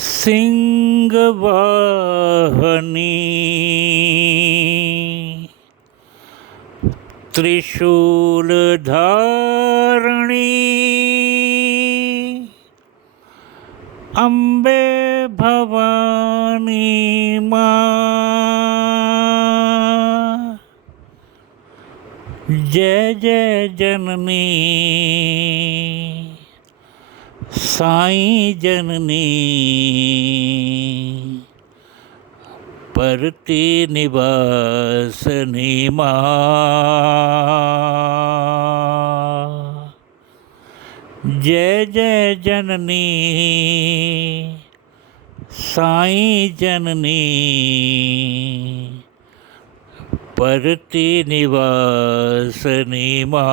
सिंहवाहनी त्रिशूलधारिणी अम्बे भवानी माँ। जय जय जननी साईं जननी परती निवासनी माँ। जय जय जननी साईं जननी परती निवासनी माँ।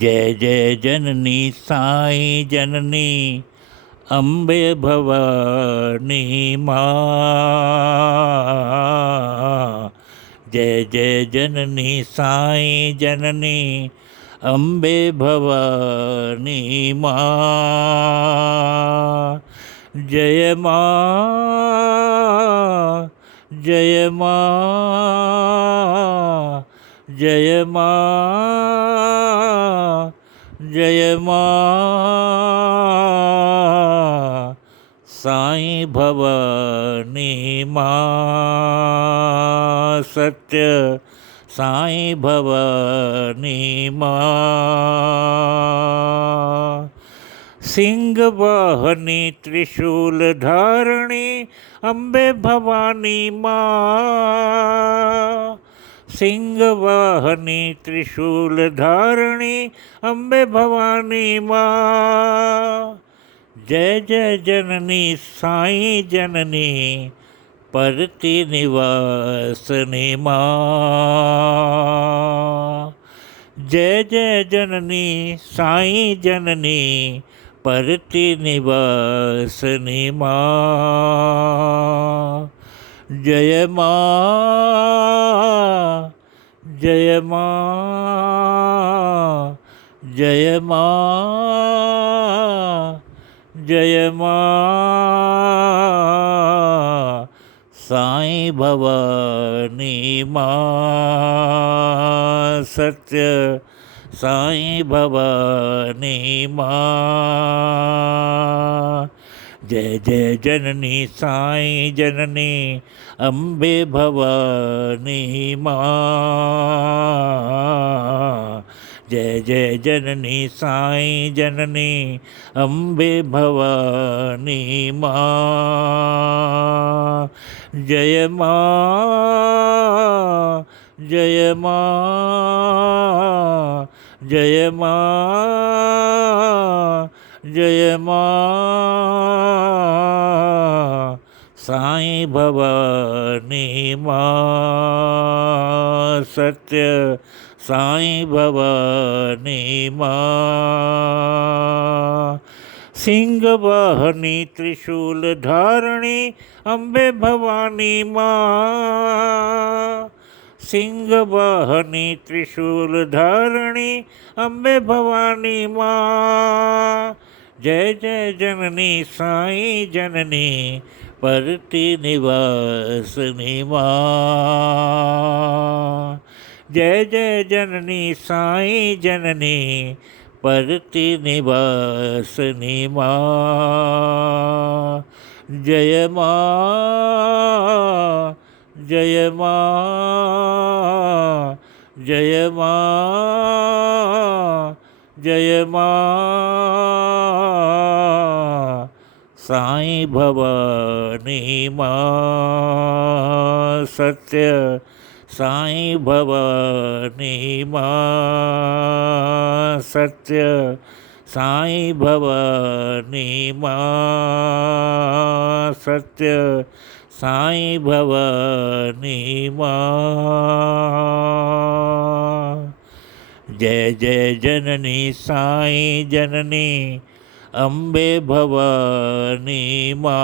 जय जय जननी साईं जननी अम्बे भवानी माँ। जय जय जननी साईं जननी अम्बे भवानी माँ। जय माँ जय माँ जय माँ जय माँ। साईं भवानी माँ सत्य साईं भवानी माँ। सिंहवाहनी त्रिशूलधारिणी अम्बे भवानी माँ। सिंहवाहनी त्रिशूलधारिणी अम्बे भवानी माँ। जय जय जननी साईं जननी परती निवासनी माँ। जय जय जननी साईं जननी परती निवासनी माँ। जय माँ जय माँ जय माँ जय माँ। साईं भवानी माँ सत्य साईं भवानी माँ। जय जय जननी साईं जननी अम्बे भवानी माँ। जय जय जननी साईं जननी अम्बे भवानी माँ। जय माँ जय माँ जय माँ जय माँ। साईं भवानी माँ सत्य साईं भवानी माँ। सिंहवाहनी त्रिशूलधारिणी अम्बे भवानी माँ। सिंहवाहनी त्रिशूलधारिणी अम्बे भवानी माँ। जय जय जननी साईं जननी परती निवासनी माँ। जय जय जननी साईं जननी परती निवासनी माँ। जय माँ जय माँ जय माँ जय माँ। साईं भवानी माँ सत्य साईं भवानी माँ सत्य साईं भवानी माँ सत्य साईं भवानी माँ। जय जय जननी साईं जननी अम्बे भवानी माँ।